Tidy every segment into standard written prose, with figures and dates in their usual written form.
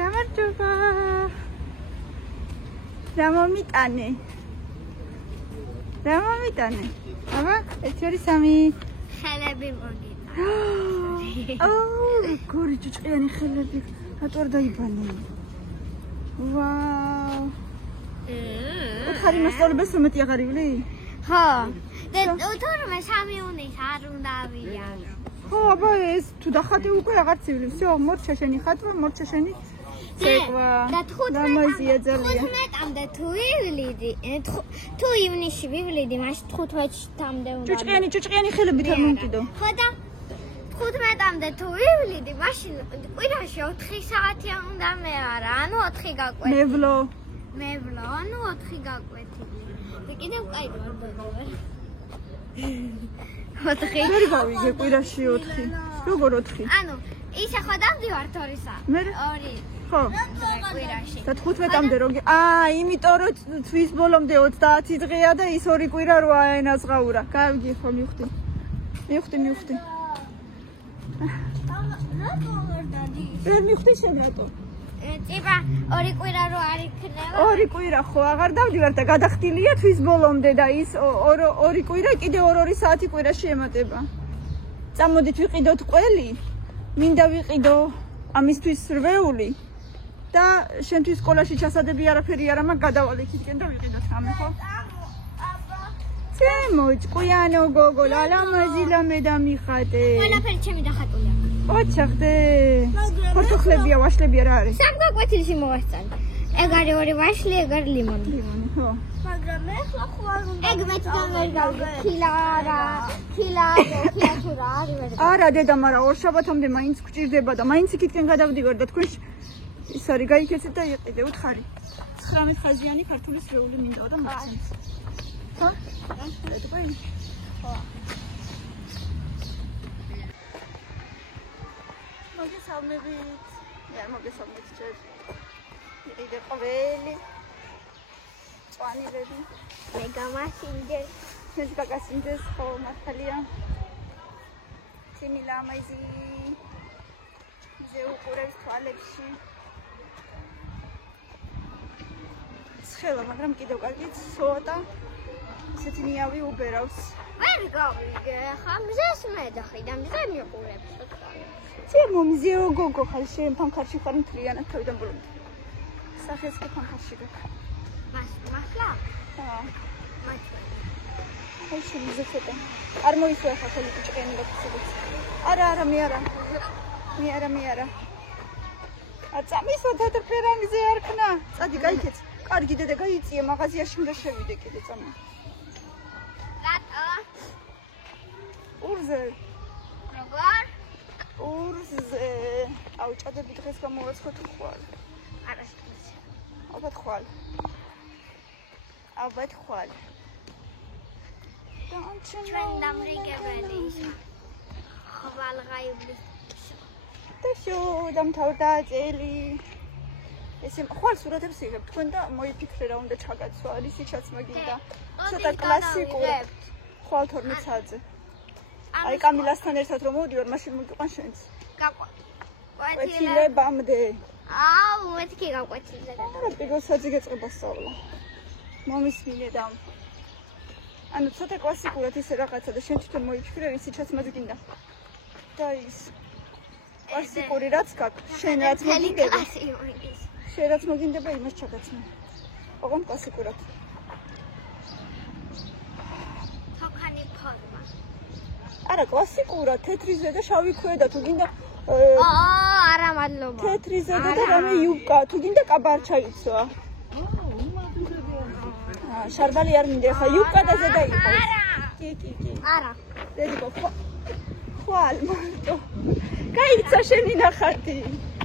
გამარჯობა. რა მომიტანე? აბა, 1 2 3 ხელები მოგიდა. გორი ჭუჭყიანი ხელები. რატო არ დაიბანე? ვაუ. ხარი მასწავლებელს რომ მეტი აღარ ივლი? ხო. და თორმე 3 უნით არ უნდა ავიარო. ხო, აბა ეს თუ დახატე უკვე აღარც ივლი. всё, მორჩა შენი ხატვა, მორჩა შენი ცეკვა. და 15-მდე თუ ივლიდი, თუ ივნისში ვივლიდი, მაშინ 15-მდე უნდა. ჭუჭყიანი ხელებით არ მომკიდო. ხო და 15-მდე თუ ვივლიდი, მაშინ კვირაში 4 საათია უნდა მეარა, ანუ 4 გაკვეთი. მევლო, ანუ 4 გაკვეთი. და კიდევ კაი ვარ ბოლოვე. 4. ვერ გავიგე კვირაში 4. როგორ 4? ანუ ისე ხო დავდივარ 2 საათი. 2. ხო. კვირაში. და 15-მდე როგი. იმიტომ რომ თვის ბოლომდე 30 დღეა და ის 2 კვირა როა ენაზღაურა. გავიგე ხო მივხვდი. მივხვდი. ვერ მივხვდი შენ რატო? ტიპა 2 კვირა რო არ იქნება. 2 კვირა ხო აღარ დავდივარ და გადახდილია თვის ბოლომდე და ის 2 კვირა კიდე 2 საათი კვირაში ემატება. წამოდით ვიყიდოთ ყველი. მინდა ვიყიდო ამისთვის რვეული და შენთვის სკოლაში ჩასადები არაფერი არა მაქვს გადავალ იქიდან და ვიყიდოთ რამე ხო? ცემო ჭკვიანო გოგო ლალამაზილა მე დამიხატე. ყველაფერი ჩემი დახატულია. ოჩახდე. ფორტოხლებია, ვაშლებია რა არის? სამგვაკვეთილში მოვასწავლე. ეგ არის 2 ვაშლი, ეგ არის ლიმონი. ხო. მაგრამ ეხლა ხო არ უნდა. ეგ მეცდან ვერ გავიგე. ქილა თუ რა არის ვერ. არა დედა, მაგრამ ორშაბათამდე მაინც გვჭირდება და მაინც იქითკენ გადავდივარ და თქვენ ის არის გაიქეცეთ და იყიდე უთხარი. 19 ხაზიანი ქართულის რეული მინდაო და მოგცემთ. ხო? თქვენ? ხო. მოგესალმებით. მოგესალმებით ჯერ. იყიდე ყველი. წვანილები. მე გამასინჯე. მე გაგასინჯეს ხო მართალია. თიმი ლამაზი. ზე უყურებს თვალებში. ცხელა, მაგრამ კიდევ კარგი ცოტა ისეთი ნიავი უბერავს. ვერ გავიგე, ხა მზეს მე დახიდა, მზე მიყურებს ხა. ჩემო მზეო გოგო ხარ შენ ფანქარში ხარ მთლიანად თავიდან ბოლომდე. სახეს კი ფანქარში გაკ. მართლა? ხო. მართლა. აი შენ მზე ცოტა. არ მოიწვა ხა ხოლმე ჭყენი ლოქცებით. არა, მე არა. აწამისო თეთრფერა მზე არ ქნა. წადი გაიქეც. კარგი დედა გაიწია მაღაზიაში უნდა შევიდე კიდე წამა. რატო? ურზე. როგორ? ურზე. აუჭადები დღეს გამოვაცხოთ ხვალ. არასდროს. ალბათ ხვალ. ჩვენ დამრიგებელი ისო. ხვალღაიბლის. და შო დამთავრდა წელი. ესე ხვალ სურათებს იღებ თქვენ და მოიფიქრე რა უნდა ჩაგაცვა არის იჩაც მაგინდა. ცოტა კლასიკური. ხვალ 12 საათზე. აი კამილასთან ერთად რომ მოვდივარ, მაშინ მოგიყვან შენც. კვეთილებამდე. მეთქი გაკვეთილზე. არა, პირველ საათზე გეწყება სწავლა. მომის მინედა. ანუ ცოტა კლასიკურად ისე რაღაცა და შენ თვითონ მოიფიქრე, ის იჩაც მაგინდა. და ის კლასიკური რაც გაქვს, შენ რაც მოგინდება. შენ რაც მოგინდება, იმას ჩაგაცნო. ოღონდ კლასიკურად. თოქანი ფორმა. არა, კლასიკურად, თეთრი ზედა, შავი ქვედა, თუ გინდა არა, მადლობა. თეთრი ზედა და რამე იუბკა, თუ გინდა კაბა არ ჩაიცვა. შარდალი არ მინდა, ხა იუბკა და ზედა იყო. კი. არა. დედიკო, ხვალ მარტო. გაიცა შენი ნახატი.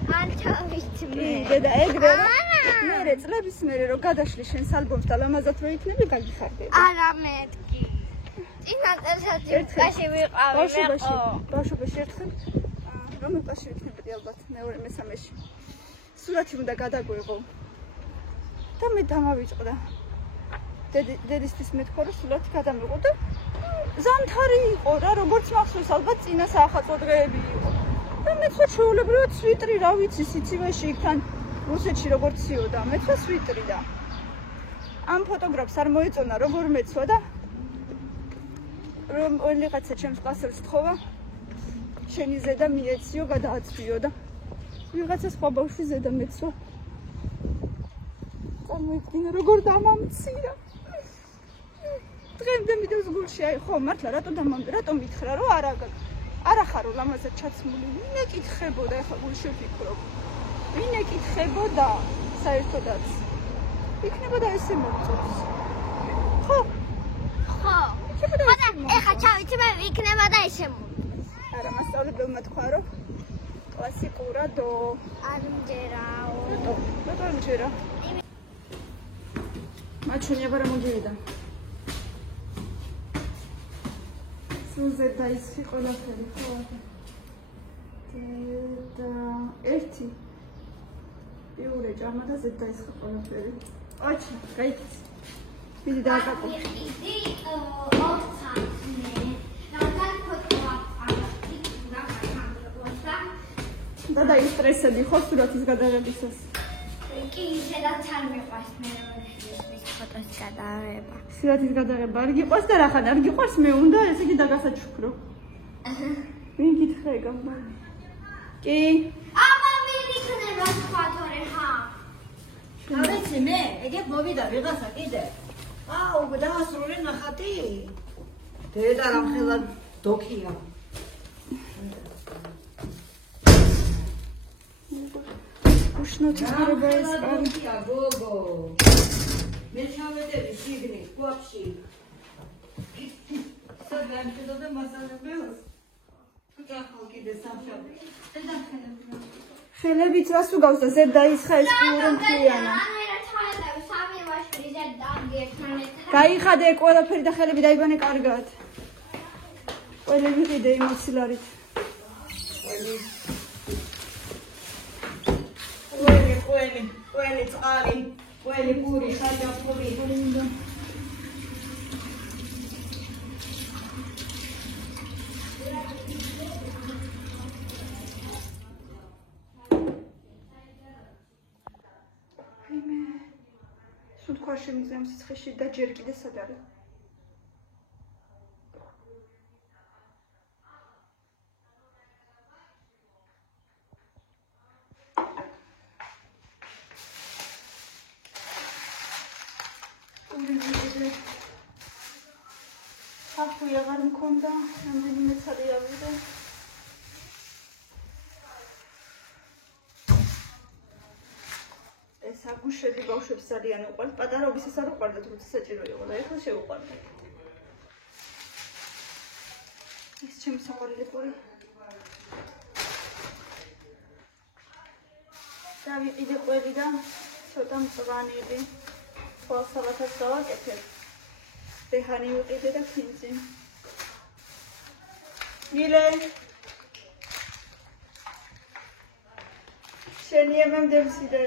არ ჩავიცმე. დედა ეგრე მერე წლების მერე რომ გადაშლი შენს ალბომს და ლამაზად რო იქნები გაგიხარდები. არა მეთქი. წინა წელსაც უკაში ვიყავი. ბავშვობაში ერთხელ რომ უკაში ვიქნებოდი ალბათ მეორე მესამეში. სურათი უნდა გადაგვეღო. და მე დამავიწყდა. დედისთვის მეთქვა რომ სურათი გადამეღო და ზამთარი იყო რა, როგორც მახსოვს ალბათ წინა საახალწლო დღეები იყო. და მეც შეულებრივად სვიტრი რა ვიცი სიცივეში იქთან რუსეთში როგორ ციოდა, მეცვა სვიტრი და ამ ფოტოგრაფს არ მოეწონა როგორ მეცვა და რომ ვიღაცა ჩემს კლასელს თხოვა შენი ზედა მიეციო გადააცვიო და ვიღაცა სხვა ბავშვი ზედა მეცვა წარმოიდგინე როგორ დამამცირა დღემდე მიდევს გულში აი ხო მართლა რატო მითხრა რომ არა ხარო ლამაზად ჩაცმული ვინ ეკითხებოდა ეხლა გულში ვფიქრობ ვინ ეკითხებოდა საერთოდაც იქნებოდა ესე მომწონს ხო ეხა ჩავიცი მე იქნებოდა ესე მომწონს არა მასწავლებელმა თქვა რომ კლასიკურადო არ მჯერაო რატო არ მჯერა მაჩვენი აბარა მოგივიდა სულზე დაისხი ყველაფერი ხო და ერთი იურე ჭამა და ზედ დაისხი ყველაფერი ოჩი გაიქცი მიდი დააკაკო მიდი ოქცანე რადგან ფოტოაპარატი და დაისტრესები ხო სურათის გადაღებისას კი ისედაც არ მიყვარს მე ფოტოს გადაღება სურათის გადაღება არ გიყვარს და რახან არ გიყვარს მე უნდა ესე იგი დაგასაჩუქრო ვინ გითხრე გამბალი კი აბა მინ იქნება სხვა თორე ხა გავიცი მე ეგეთ მოვიდა ვიღაცა კიდე აუ დაასრულე ნახატი დედა რამხელა დოქია უშნოთი ხარება ეს არის გოგო მე ჩავედები შიგნით კვაფში სადღაც შედოდა მასალებელს გახო კიდე სამშაბათი და ხელებიც რას უგავს და ზედ დაისხა ეს პიურო მთლიანა გაიხადე ყველაფერი და ხელები დაიბანე კარგად ყველი ვიყიდე იმოცილარით ყველი წყალი ყველი პური ხაჭაპური სულ თქვა შემიძლია სიცხეში და ჯერ კიდე სად არის ხაფი აღარ მქონდა რამდენიმე წელი ავიდა ეს აგუშები ბავშვებს ძალიან უყვართ პატარაობის ეს არ უყვარდათ როცა საჭირო იყო და ეხლა შეუყვარდათ ეს ჩემი საყვარელი პური დავიყიდე ყველი და ცოტა მწვანილი ხო სალათას დავაკეთებ დეჰანი ვიყიდე და ქინძი მილე შენი ემამდემსიდე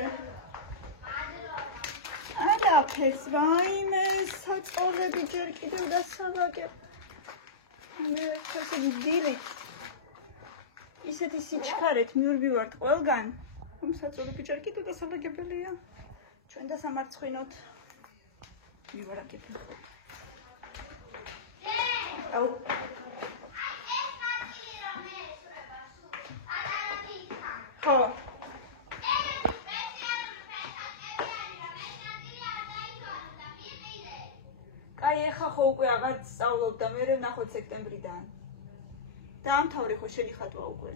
არაფერს რაიმე საწყობები ჯერ კიდევ დასავაგებ მე ესეთი დილით ისეთი სიჩქარით მიურბივართ ყველგან რომ საწყობები ჯერ კიდევ დასავაგებელია ჩვენ დასამარცხინოთ მივარაგებთ აუ ხო კაი ეხა ხო უკვე აღარ სწავლობ და მე ვნახოთ სექტემბრიდან დაამთავრე ხო შენი ხატვა უკვე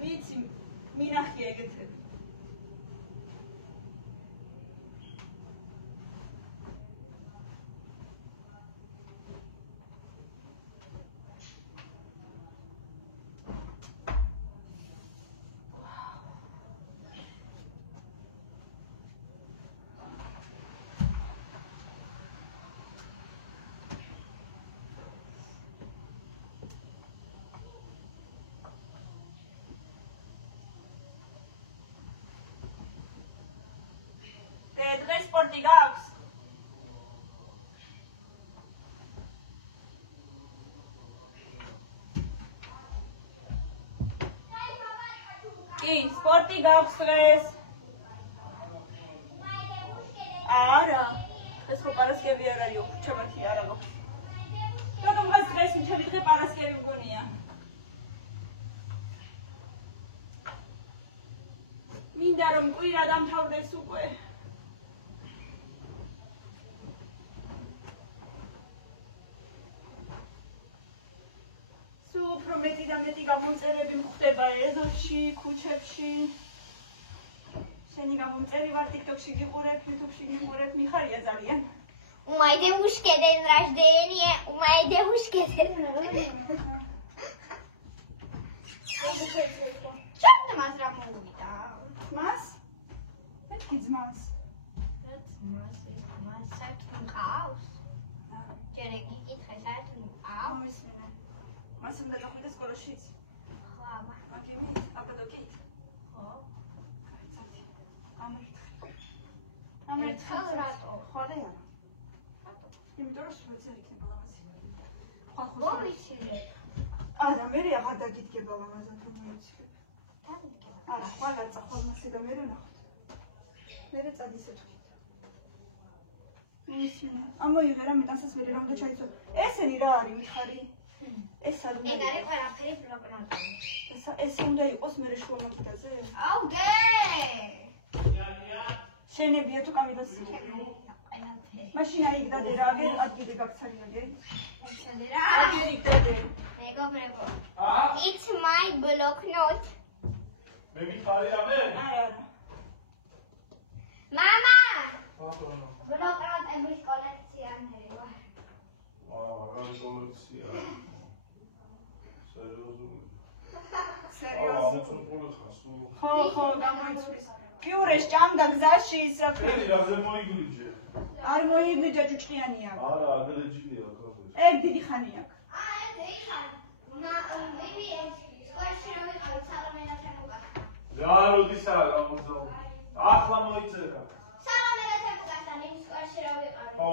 ვიცი მინახი ეგეთები სპორტი გაქვს? კი, სპორტი გაქვს დღეს? არა, დღეს ხო პარასკევი არ არისო, ქუჩამართი არა გაქვს. რატომ დღეს მთელი დღე პარასკევი მგონია? მინდა რომ კვირა დამთავრდეს უკვე. სულ უფრო მეტი და მეტი გამომწერები მხვდება ეზოში, ქუჩებში. შენი გამომწერი ვარ, TikTok-ში გიყურებ, YouTube-ში გიყურებ, მიხარია ძალიან. У моей девушки день рождения, у моей девушки день рождения. Что ты мазрапута? Mas? Petki dzmas. Chaos. Ջերեկի քիթխեսայթ Ահմս մենա։ Մասը դա գախույտես կորոշից։ Խլամա։ Ակիմի, ապադոկիտ։ Հո։ Կայցատի։ Ամերտ խալրատո։ Խալե յարա։ Իմիտոր շվեցեր իկնի բալամասի։ Բոմիսիրե։ Արա, մերի աղադագիտ կե բալամազան թումույցի։ Արա, խալա ծախալմասի դա մերը նախոտ։ Մերը ծադիս է թուքիտ։ Ամո եղերա միտանսաս վերի ռամդը չայցո։ Ես են իրա արի միխարի։ Ես ալում է։ Էգարի խարապերի բլոկնոտ։ Ես ունდა იყოს մերը շուալակիտაზე։ Okay. Շենե բիետու կամիդասի։ Մաշինա իգ դադեր ագեր, ադգիդե գակցարի ագեր։ Ագեր իգ դադեր։ Mego bravo. It's my blocknote. მე მიხარი ამე? Არა, Mama. აბანო. Blocknote-ების კოლექცია მერევა. მაგარი კოლექცია. სერიოზული. სერიოზული. სულ. ხო, გამოიწვის. კიურეს ჭამდა გზაში ისრაფე. ელი რაზე მოიგრიჯე? არ მოიგრიჯა ჭუჭყიანია. არა, აგრეჯილია კაფე. ეგ დიდი ხანი აქვს. რა როდისაა გამოგზავნე? ახლა მოიწერა. ხო.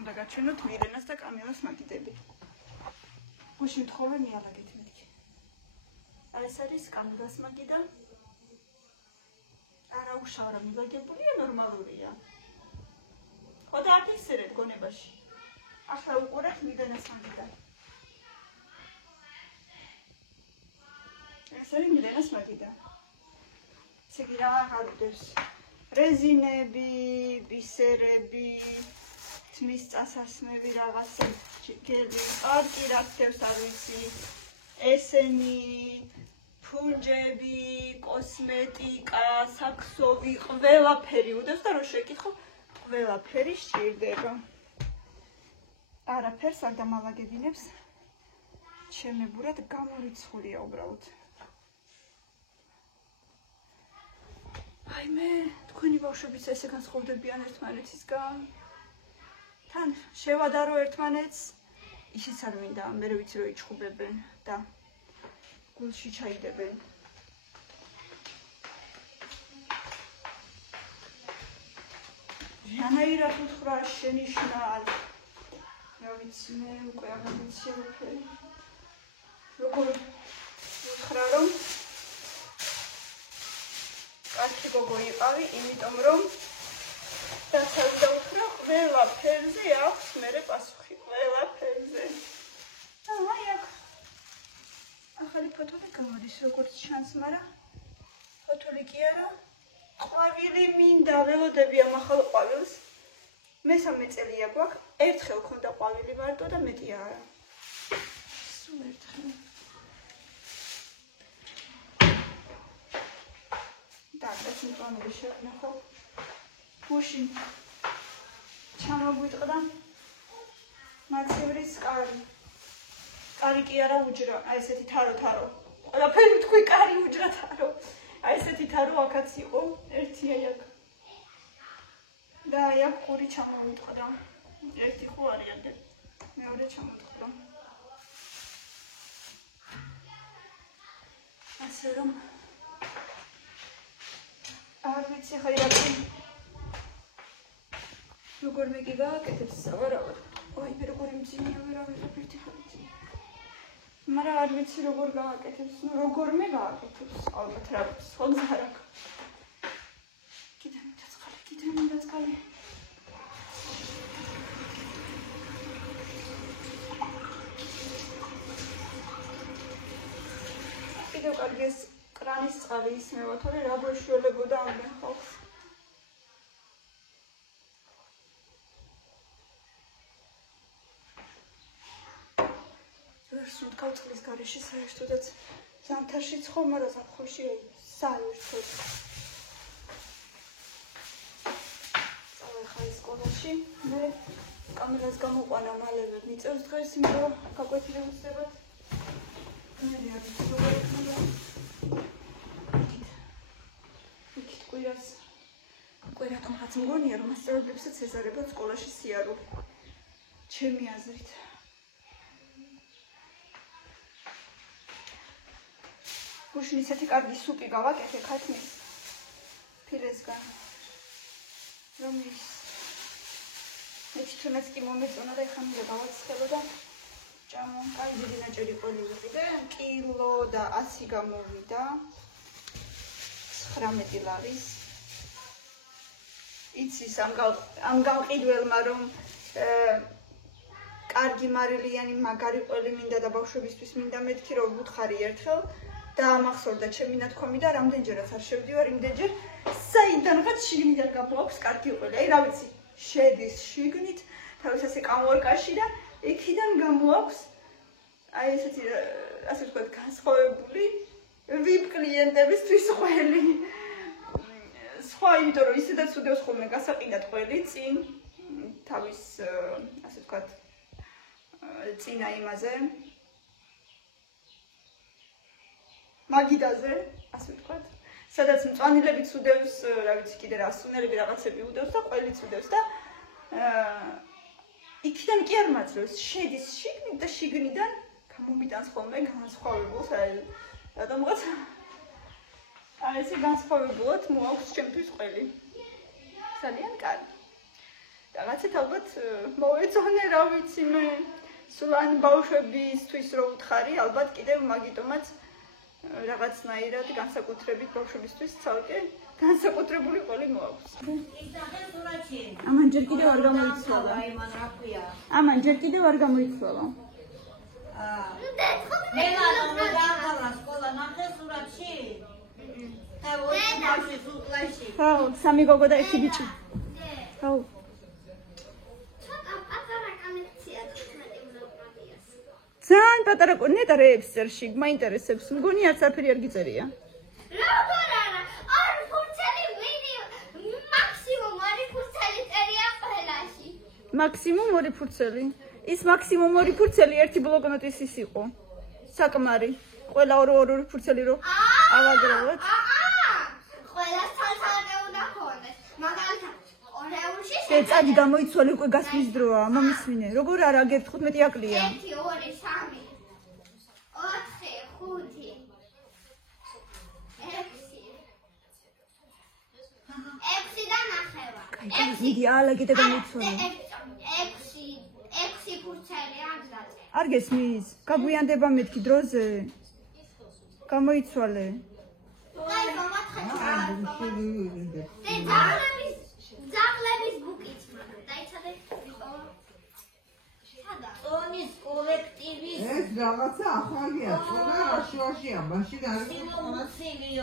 უნდა გაჩვენოთ მირენას და კამილას მაგიდები. გუშინ თხოვე მიალაგეთ მეთქი. ეს არის კამილას მაგიდა. არა უშავ რა მილაგებულია, ნორმალურია. ხო და არ ისერეთ გონებაში. ახლა უყურეთ მირენას მაგიდა. ეს არის მირენას მაგიდა. ესე იგი რა აღარდებს? რეზინები, ბისერები, მის წასასმები რაღაცა ჯიგები, პარკი რა ხდებს არ ვიცი, ესენი ფუნჯები, კოსმეტიკა, საქსოვი, ყველაფერი უდევს და რო შეკითხო, ყველაფერი სჭირდება. არაფერს არ დამალაგებინებს, ჩემებურად გამორიცხულია უბრალოდ. აიმე, თქვენი ბავშვებიც ესე განსხვავდებიან ერთმანეთისგან. თან შევადარო ერთმანეთს, ისიც არ მინდა, მე ვიცი რომ იჩხუბებენ და გულში ჩაიდებენ. რანაირად უთხრა შენიშნა, რა ვიცი მე უკვე აღარ ვიცი როფერი. როგორ უთხრა რომ კარგი გოგო იყავი, იმიტომ რომ დასალდა უფრო ყველაფერზე აქვს მერე პასუხი, ყველაფერზე. აი აქ ახალი ფოტოები გამოდის, როგორც ჩანს, მაგრამ ფოტოები კი არა. ყვავილი მინდა, ველოდები ამ ახალ ყვავილს. მესამე წელია გვაქვს, ერთხელ ქონდა ყვავილი მარტო და მეტი არა. სულ ერთხელ. მწვანე შეყნა ხო? მაშინ ჩამოგვიტყდა მაცივრის კარი. კარი კი არა უჯრა, აი ესეთი თარო. ყველაფერი თქვი კარი უჯრა თარო. აი ესეთი თარო აქაც იყო, ერთი აი აქ. და აი აქ ორი ჩამოვიტყდა. ერთი ხო არიან და მეორე ჩამოვიტყდა. ასე რომ არ ვიცი ხა იაკი როგორ მეგი გააკეთებს სავარაუდოდ. ой, როგორი მძიმეა ვერავე ერთი ხალხი. მაგრამ არ ვიცი როგორ გააკეთებს, ნუ როგორმე გააკეთებს, ალბათ რა სხვა გზა რა. კიდე დაწყალი. კიდევ კარგი ეს კრანის წყალი ისმევა, თორე რა გვეშველებოდა ამდენ ხალხს. ვერსუნ კავწყლის გარეშე საერთოდაც ზამთარშიც ხო, მაგრამ ზაფხულში საერთოდ. წავეხარ სკოლაში, მე კამერას გამოყვანა მალევე მიწევს დღეს, იმიტომ რომ გაკვეთილი ვუხდებათ. მე არ ვიცი კვირატომ რაც მგონია რომ მასწავლებლებსაც ეზარებათ სკოლაში სიარული. ჩემი აზრით. გუშინ ისეთი კარგი სუპი გავაკეთე ქათმის ფილესგან. რომ ის მე თვითონაც კი მომეწონა და ეხლა მინდა გავაცხელო და ჭამო, კაი დიდი ნაჭერი ყველი ვიყიდე, კილო და 100 გამოვიდა. 19 ლარის. იცის ამ გამყიდველმა რომ კარგი მარილიანი მაგარი ყველი მინდა და ბავშვებისთვის მინდა მეთქი რომ ვუთხარი ერთხელ და ამახსოვრდა ჩემი ნათქვამი და რამდენჯერაც არ შევდივარ იმდენჯერ საიდანღაც შიგნიდან გამოაქვს კარგი ყველი. აი რა ვიცი, შედის შიგნით თავის ასე კამორკაში და იქიდან გამოაქვს აი ესეთი ასე ვთქვათ განსხვავებული VIP კლიენტებისთვის ყველი. სხვა იმიტომ რომ ისედაც უდევს ხოლმე გასაყიდად ყველი წინ თავის ასე ვთქვათ წინა იმაზე მაგიდაზე ასე ვთქვათ სადაც მწვანილებიც უდევს რა ვიცი კიდე რა სუნელები რაღაცები უდევს და ყველიც უდევს და იქიდან კი არ მაძლევს შედის შიგნით და შიგნიდან გამომიტანს ხოლმე განსხვავებულს რადგანაც აი ესე განსხვავებულად მოაქვს ჩემთვის ყველი. ძალიან კარგი. რაღაცეთ ალბათ მოვეწონე რა ვიცი მე. სულ ან ბავშვებისთვის რო უთხარი, ალბათ კიდევ მაგიტომაც რაღაცნაირად განსაკუთრებით ბავშვებისთვის ცალკე განსაკუთრებული ყველი მოაქვს. ამან ჯერ კიდევ არ გამოიცვალა. ამან ჯერ კიდევ არ გამოიცვალა. მე მალონ დააყარა სკოლა ნახე სურათში. ხო, სამი გოგო და ერთი ბიჭი. ხო. ძალიან პატარა ნეტარებს წერში, მაინტერესებს, მგონი არც არაფერი არ გიწერია. როგორ არა? არ ფურცელი მაქსიმუმ ორი ფურცელი წერია ყველაში. მაქსიმუმ ორი ფურცელი. ის მაქსიმუმ ორი ფურცელი ერთი ბლოკნოტის ის იყო. საკმარი. ყველა ორი ფურცელი რო ავაგროვოთ. ყველა ცალ-ცალკე უნდა ქონდეს. მაგალითად, ორეულში წადი გამოიცვალე უკვე გასვლის დროა, მომისმინე. როგორ არა, აგერ 15 აკლია. 1 2 3 4 5 6 და ნახევა. დიდი ალა კიდე გამოიცვალე. 6 ფურცელი აგდათ. არ გესმის? გაგვიანდება მეთქი დროზე. გამოიცვალე. აი, ძაღლების ბუკიც მაგრამ დაიცადე ვიყოლა. ტონის კოლექტივის ეს რაღაცა ახალია, ყველა რაშუაშია, მაშინ არის სიმონცილიო,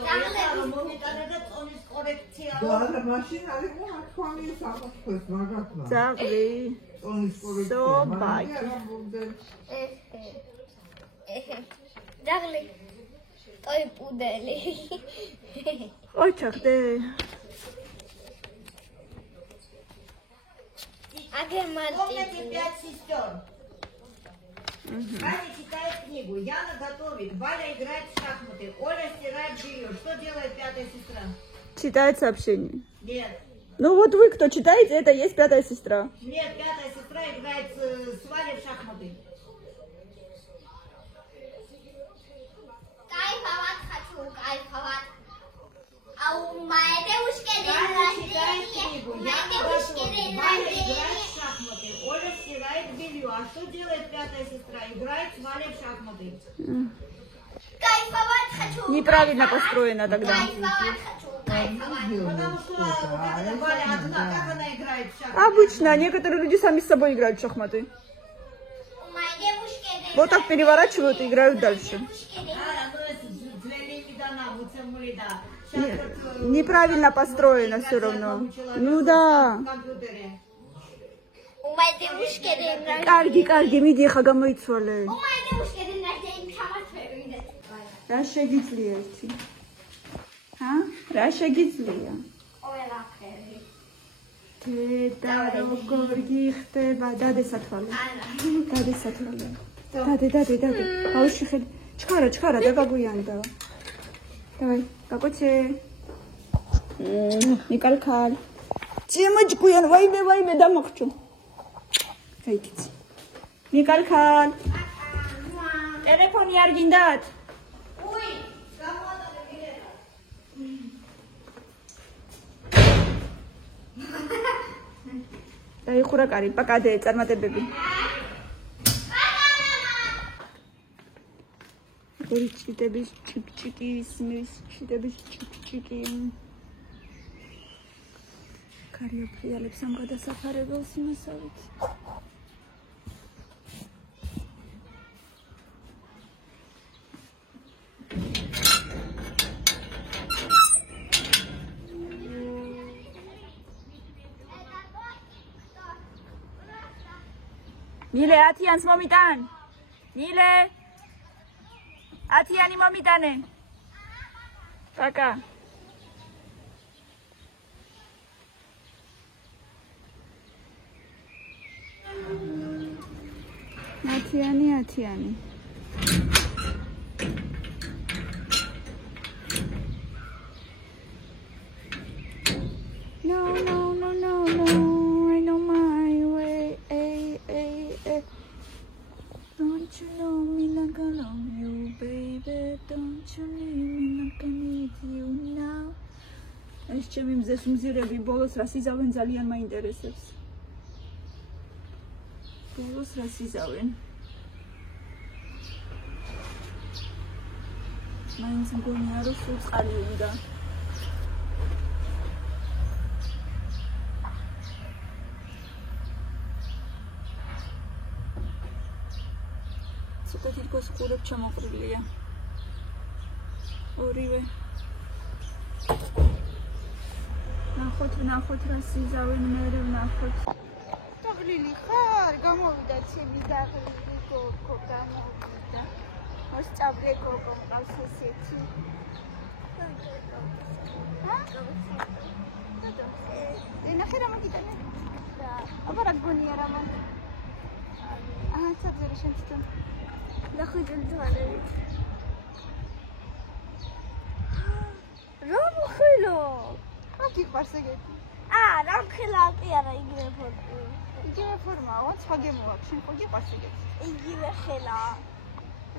რომ მომიტანა და ტონის კოლექცია. და არა, მაშინ არის ახალია საფრთხეს მაგათმა. ძაღლი. ტონის კოლექცია. სობაი. ძაღლი ტოი პუდელი. ოჩახდე. Агер Помните мальчик. 5 сестер? Ваня читает книгу, Яна готовит, Валя играет в шахматы, Оля стирает белье. Что делает пятая сестра? Читает сообщение. Нет. Ну вот вы, кто читаете, это есть пятая сестра. Нет, пятая сестра играет с Валей в шахматы. Кайфовать хочу, кайфовать. А у моей девушки день Ваня читает рождения. книгу, У моей Яна девушки готовит, день Валя играет рождения. в шахматы, Оля стирает белье. А что делает пятая сестра? Играет с Валей в шахматы. Кайфовать хочу. Неправильно кайфовать. построено тогда. Кайфовать хочу, кайфовать. Потому что как это Валя одна, как она играет в шахматы? Обычно некоторые люди сами с собой играют в шахматы. У моей девушки день Вот так переворачивают и играют дальше. Неправильно построено все равно. Ну да. У моей девушки день рождения. Კარგი, მიდი ხა გამოიცვალე. У моей девушки день рождения. ჩამოწევიდეთ. რა შეგიძლია ერთი? ჰა? რა შეგიძლია? ყველაფერი. დედა როგორ გიხდება? დადე სათვალე. დადე სათვალე. დადე. ბავშვი ხედ. ჩქარა და გაგვიანდა. Давай, გაკოცე. ნიკალქალ. ჩემოჭკვიან, ვაიმე დამახჩო. გაიქიცი. ნიკალქალ. ტელეფონი არ გინდათ? უი, დაიხურა კარი, პაკადე წარმატებები. ჭიტების ჩიკ-ჩიკი, ისმის ჭიტების ჩიკ-ჩიკი. კარი ოფრიალებს ამ გადასაფარებელს იმასავით. ნილე 10-იანს მომიტან. ნილე 10-იანი მომიტანე. პაკა. 10-იანი. No. I know my way. Don't you know me like I love you, baby? Don't you need me like I need you now? ეს ჩემი მზეს მზირები ბოლოს რას იზავენ ძალიან მაინტერესებს. ბოლოს რას იზავენ? მაინც მგონია რომ სულ წყალი უნდა. ცოტა თითქოს ყურებ ჩამოყრილია. ორივე. ნახოთ რას იზავენ მერე ვნახოთ. დაღლილი ხარ? გამოვიდა ცივი დაღლილი გოგო გამოვიდა. მოსწავლე გოგო მყავს ესეთი. ნახე რა მაგიტანე? აბა რა გონია რა მან? ცაძერე შენ თვითონ. ნახე ძვალები. რა მოხილო? აქ იყვარს ეგეთი. რა მხელა კი არა იგივე ფორმა. იგივე ფორმაა, სხვა გემოაქვს, შენ ხო გიყვარს ეგეთი? იგივე ხელა.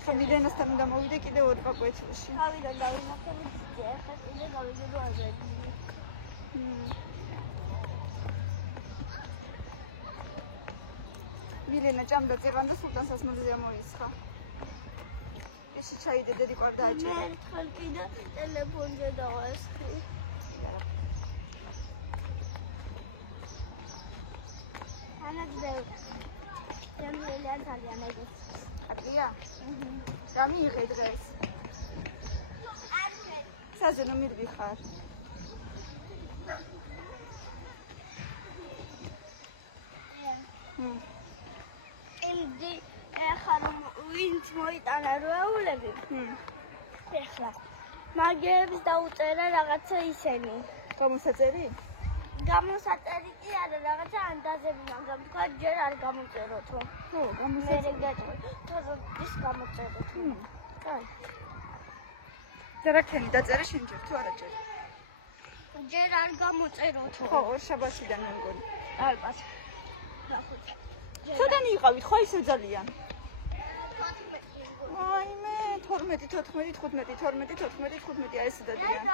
ხა მილენასთან უნდა მოვიდე კიდე 2 კვეთილში. თავიდან დავინახე ვიცი, ახლა კიდე გავიგებო აზრი. მილენა ჭამდა წევანდა სულთან სასმელზე მოისხა. ეში ჩაიდე დედი ყარ დააჭერა. მე ერთხელ კიდე ტელეფონზე დავასხი. ანაგდე. ჩემი ძალიან ეგეთ. აკია? რა მიიღე დღეს? საზენო მირვიხარ. იმდი ახლა ვინც მოიტანა როეულები. ეხლა მაგებს დაუწერა რაღაცა ისენი. გამოსაწერი? გამოსაწერი კი არა, რაღაცა ანდაზები, მაგრამ თქვა ჯერ არ გამოწეროთო. ხო, გამოსაწერი. მე ის გამოწეროთ. კაი. ზარაქენი დაწერე შენ ჯერ თუ არა ჯერ? ჯერ არ გამოწეროთო. ხო, ორშაბათიდან მე მგონი. ალბათ. ნახოთ. ცოტანი იყავით, ხო ისე ძალიან? აიმე, 12, 14, 15, 12, 14, 15 აი ესე დადიან.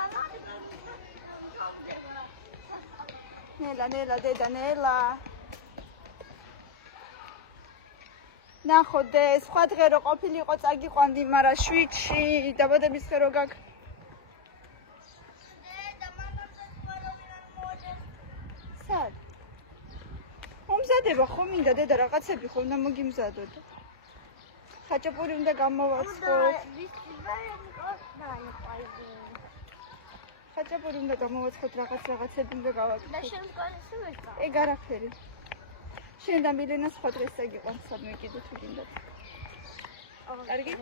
ნელა, დედა, ნელა. ნახოდე, სხვა დღე რო ყოფილიყო წაგიყვანდი, მაგრამ შვიდში დაბადების დღე რო გაგ. სად? მომზადება ხომ მინდა დედა რაღაცები ხომ და მოგიმზადოთ. ხაჭაპური უნდა გამოვაცხოთ. ხაჭაპური უნდა გამოვაცხოთ, რაღაცები უნდა გავაკეთოთ. და შენ მყავს ვერკა. ეგ არაფერი. შენ და მილენა სხვა დღეს წაგიყვანთ სადმე კიდე თუ გინდათ. კარგი?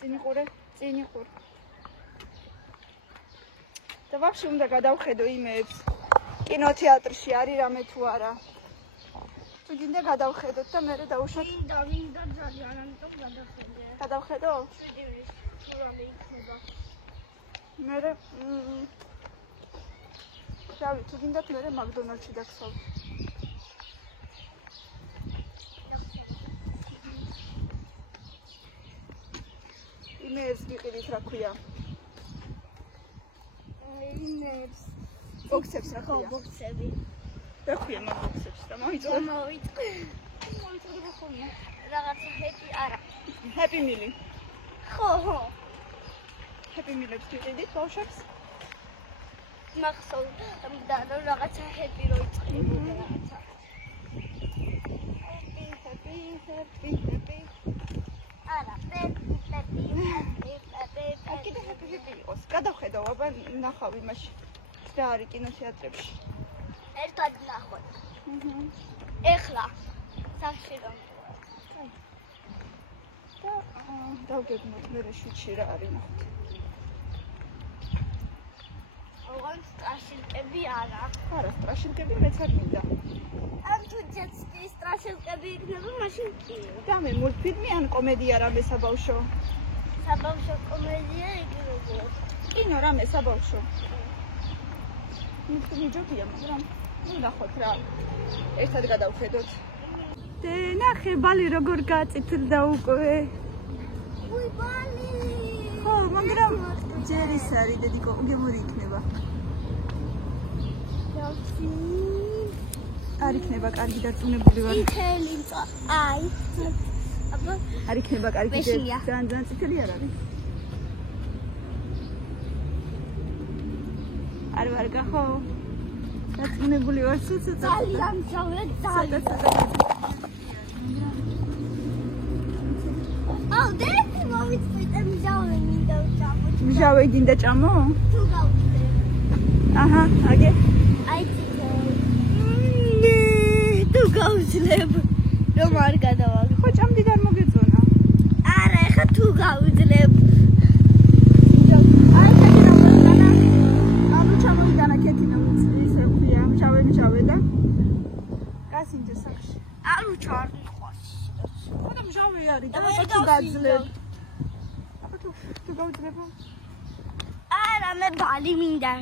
წინი ყურე. და ვაფშე უნდა გადავხედო იმეებს. კინოთეატრში არის რამე თუ არა. თუ გინდა გადავხედოთ და მე დავუშვათ. მინდა ძალიან ამიტომ გადავხედე. გადავხედო? შვიდი თუ რამე იქნება. მე რავი, თუ გინდათ მე მაკდონალდში დაგსვავ. იმეებს ვიყიდით რა ქვია. იმეებს. ბოქსებს რა ქვია. ბოქსები. რა ქვია მაგ ბოქსებს და მოიწოდე. მოიწოდე ხოლმე. რაღაცა ჰეპი არა. ჰეპი მილი. ხო. ჰეპი მილებს ვიყიდით ბავშვებს. მახსოვს და რაღაცა ჰეპი რო იწყებოდა რაღაცა. ჰეპი. არა, პეპი. კიდე ჰეპი იყოს. გადავხედავ, აბა ნახავ იმაში. რა არის კინოთეატრებში. ერთად ნახოთ. ეხლა სახში რომ და დავგეგმოთ მე შვიდში რა არის ნახოთ. ოღონ სტრაშილკები არა. არა, სტრაშილკები მეც არ მინდა. ან თუ ჯეტსკი სტრაშილკები იქნება, მაშინ კი. და მე მულტფილმი ან კომედია რამე საბავშვო? საბავშვო კომედია იგი როგორ? კინო რამე საბავშვო. მიჯობია, მაგრამ ნახოთ რა. ერთად გადავხედოთ. და ნახე ბალი როგორ გაწითლდა უკვე. უი ბალი. ხო, მაგრამ ჯერ ის არის დედიკო, გემური იქნება. არ იქნება კარგი დარწმუნებული ვარ. წითელი აი. აბა არ იქნება კარგი მეშინია. ძალიან წითელი არ არის. არ ვარ გახო. დარწმუნებული ვარ სულ ცოტა. ძალიან ძალიან. აუ დედი მომიწვიდე მჟავე მინდა ვჭამო. მჟავე გინდა ჭამო? თუ გავუწე. აჰა, აგე. აი თუ გავუძლებ. რომ არ გადავაგე. ხო ჭამდი და არ მოგეწონა. არა, ეხა თუ გავუძლებ. აი ქეთინა მოგდანა. ანუ ჩამოვიდანა ქეთინა ისე ქვია, მჟავე და გასინჯე სახში. ანუ ჩარნი ხوش. ხო და მჟავე არის და თუ გაძლებ. აბა თუ გავუძლებ. არა, მე ბალი მინდა.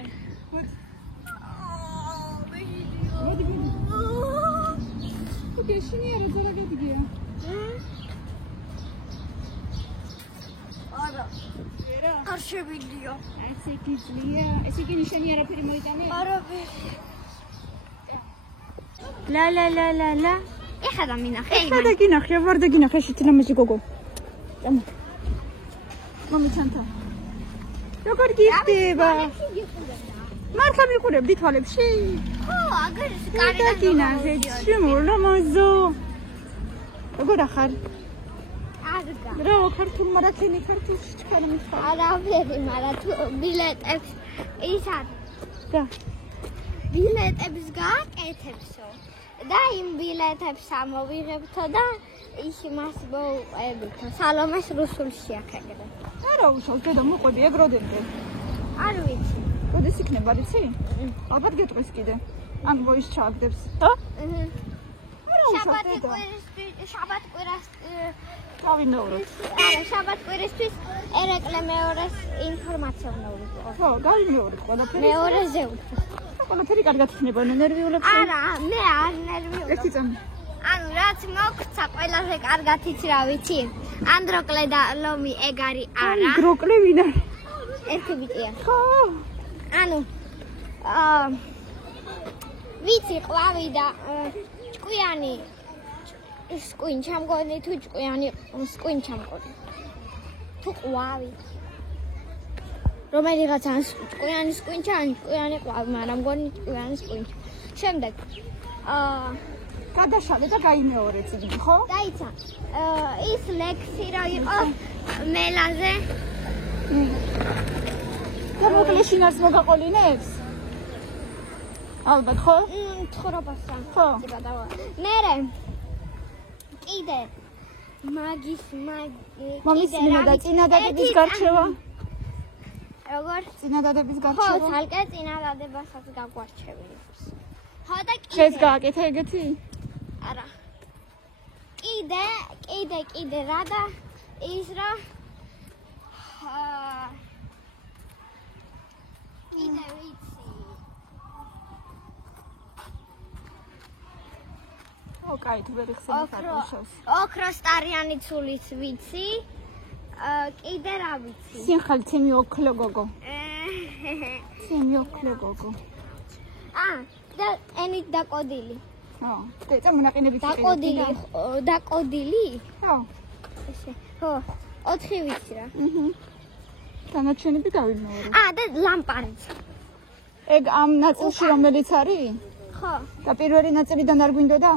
მოდი შინია რა ზარა გედგია. არა. ვერა. არ შევიდიო. ესე გიძლია. ესე იგი ნიშანი არაფერი მოიტანე? არაფერი. ლა. ეხლა და მინახე. ეხლა და გინახე, ვარ და გინახე შეთილამაზი გოგო. ჭამო. მომი ჩანთა. როგორ გიხდება? მართლა მიყურებდი თვალებში? ხო, აგერ ის და გინახე, შემოლამაზო. როგორ ახარ? არგა. რა ქართულ მარათენი ქართულში ჩქარა მითხა. არაფერი, მაგრამ თუ ბილეტებს ის არის. და ბილეტებს გააკეთებსო. და იმ ბილეტებს ამოვიღებთო და ის მას მოუყვებით. სალომეს რუსულში ახეგდა. არა უშავს დედა მოყვები ეგ როდემდე? არ ვიცი. როდის იქნება ვიცი? ალბათ გეტყვის კიდე. ან მოის ჩააგდებს. ხო? არა უშავს დედა. შაბათ კვირას გავინოვროთ. არა, შაბათ კვირისთვის ერეკლე მეორეს ინფორმაცია უნდა ვიყო. ხო, გავინოვროთ ყველაფერი. მეორეზე უფრო. ყველაფერი კარგად იქნება, ნერვიულებს. არა, მე არ ნერვიულობ. ერთი წამი. ანუ რაც მოგცა ყველაზე კარგად იცი რა ვიცი? ანდროკლე და ლომი ეგ არის არა. ანდროკლე ვინ არის? ერთი ბიტია. ხო. ანუ ვიცი ყვავი და ჭკვიანი სკვინჩა მგონი თუ ჭკვიანი სკვინჩა მგონი. თუ ყვავი. რომელიღაცა ჭკვიანი სკვინჩა ან ჭკვიანი ყვავი, მაგრამ მგონი ჭკვიანი სკვინჩა. შემდეგ გადაშალე და გაიმეორე წიგნი, ხო? დაიცა. ის ლექსი რა იყო მელაზე. და მოკლე შინას მოგაყოლინებს? ალბათ, ხო? ცხოვრობასა. ხო. მერე კიდე მაგის მომის მინა და წინადადების გარჩევა. როგორ? წინადადების ხო, გარჩევა. თალკე წინადადებასაც გაგვარჩევინებს. ხო და დღეს კიდე. გააკეთე ეგეთი? არა. კიდე რა და ის რა კიდე ვიცი. ო, კაი, თუ ვერ იხსენებ არუშავს. ოქროსტარიანი ცულის ვიცი. კიდე რა ვიცი? სინხალი ცემი ოქლო გოგო. ცემი ოქლო გოგო. და ენით დაკოდილი. ხო, და მონაყინებით დაკოდილი? ხო. ესე. ხო, 4 ვიცი რა. დანარჩენები გავიმეორე. და ლამპარიც. ეგ ამ ნაწილში რომელიც არის? ხო. და პირველი ნაწილიდან არ გვინდოდა?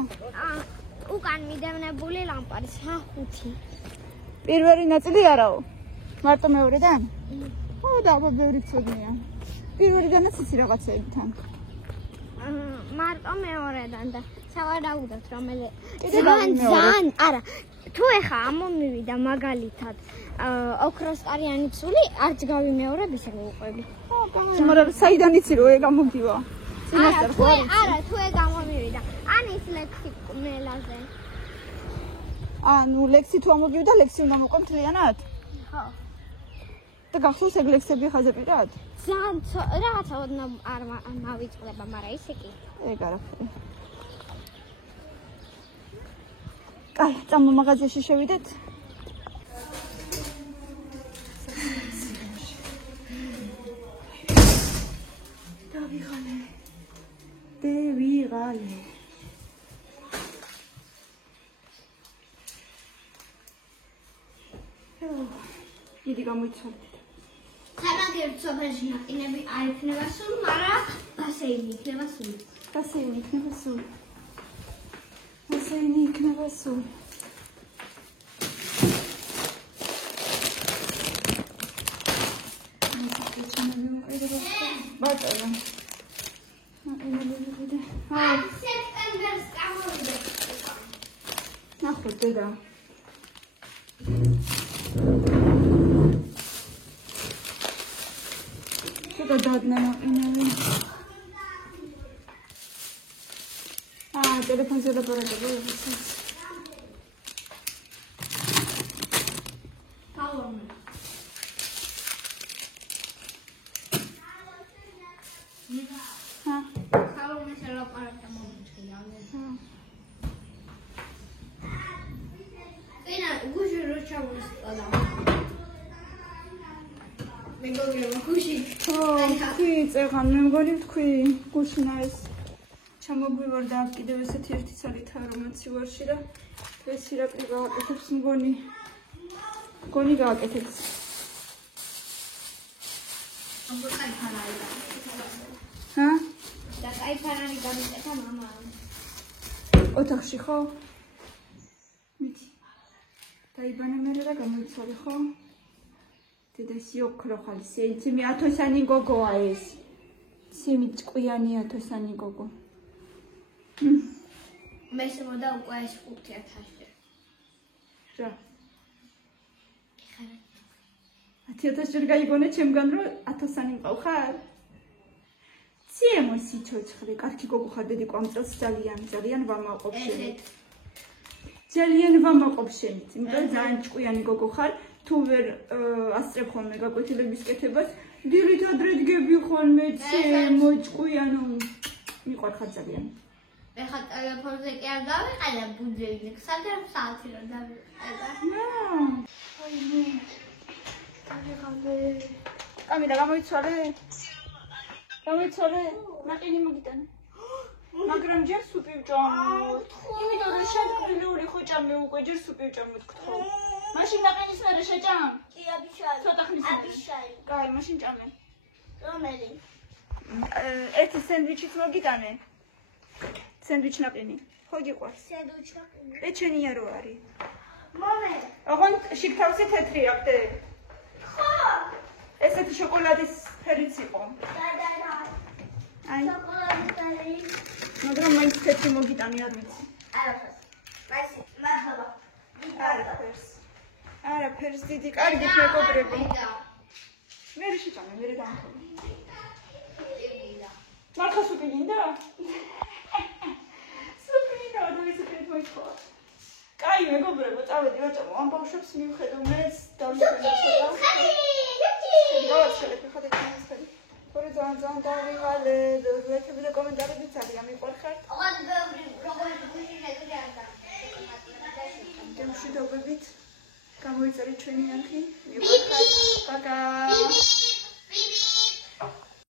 უკან მიდევნებული ლამპარიც, 5. პირველი ნაწილი არაო. მარტო მეორედან? ხო, და ალბათ ბევრი ცოდნია. პირველიდანაც იცი რაღაცეებთან. მარტო მეორედან და სავარაუდოდ რომელი ძალიან არა თუ ეხა ამომივიდა მაგალითად ოქროსტარიანი ცული არც გავიმეორებ ისე მოვყვები. მაგრამ საიდან იცი რომ ეგ ამოგივა? არა თუ ეგ ამომივიდა ან ის ლექსი მელაზე. ანუ ლექსი თუ ამოგივიდა ლექსი უნდა მოყვა მთლიანად? ხო. და გახსოვს ეგ ლექსები ხაზე პირად? ძალიან რაღაცა ოდნავ არ მავიწყდება, მაგრამ ისე კი. ეგ არაფერი. კაი, წამო მაღაზიაში შევიდეთ. დავიღალე. დიდი გამოიცვალეთ. თანაგერ სოფელში ნაყინები არ იქნება სულ, მაგრამ ბასეინი იქნება სულ. ბასეინი იქნება სულ. ბასეინი იქნება სულ. ბატონო. სექტემბერს გამოვიდა. ნახოთ დედა. დადნა ნაყინები. ტელეფონზე ლაპარაკობ ვიცი. კალომი. კალომი შელაპარაკა მომჩია. ენა გუჟი რო ჩამოსწოდა. მეგობრებო, გუში. თქვი წეღან მე მგონი თქვი გუშინა ეს ჩამოგვივარდა კიდევ ესეთი ერთი ცალით რომანცივარში და ეს ირაკლი გააკეთებს მგონი გააკეთებს. ამბო კაი ფარალი. და კაი ფარალი გამიწეთა მამა. ოთახში ხო? მითი. დაიბანა მე რა გამოიცვალე ხო? დედასი ოქრო ხალი სეიცი ათოსანი გოგოა ეს. სემი ჭკვიანი ათოსანი გოგო. მე შემოდა უკვე ეს 5000-ში. რა 1000 ჯერ გაიგონე ჩემგან რომ 1000-ანი მყავხარ ციემო სიცოცხლე კარგი გოგო ხარ დედი კვამწელს ძალიან ვამაყობ შენით ძალიან ვამაყობ შენით იმიტომ ძალიან ჭკვიანი გოგო ხარ თუ ვერ ასწრებ ხოლმე გაკვეთილების კეთებას დილით ადრე დგები ხოლმე ციემო ჭკვიანო მიყვარხარ ძალიან მე ხა ტელეფონზე კი არ დავიყალე ბუდეილიკ სადღაც საათი რომ დავიყალე აიმე დავიღალე კამილა გამოიცვალე ნაყინი მოგიტანე მაგრამ ჯერ სუპი ვჭამოთ იმიტომ რომ შეგრილული ხო ჭამე უკვე ჯერ სუპი ვჭამოთ გთხოვ მაშინ ნაყინის მერე შეჭამ კი აბიშალი ცოტა ხნის აბიშალი კაი მაშინ ჭამე რომელი ერთი სენდვიჩიც მოგიტანე სენდვიჩ ნაყინი ხო გიყვარს სენდვიჩი ნაყინი პეჩენია რო არის მომე ოღონდ შიგთავსი თეთრი აქვს ხო ესეთი შოკოლადის ფერიც იყო აი შოკოლადის ფერი მაგრამ მაინც თეთრი მოგიტანე არ ვიცი არაფერს დიდი კარგით მეგობრებო მე შეჭამე მე დამხო მარხა სუპი გინდა სუპი გინდა და ისეთი მოიქვა კაი მეგობრებო წავედი ვაჭამო ამ ბავშვებს მივხედო მეც დავიხედე ძალიან დავიღალე ლაიქები და კომენტარები ძალიან მიყვარხართ ოღონდ როგორი გუშინ შეგრიანდა მშვიდობებით გამოიწერეთ ჩვენი არხი მივხვდით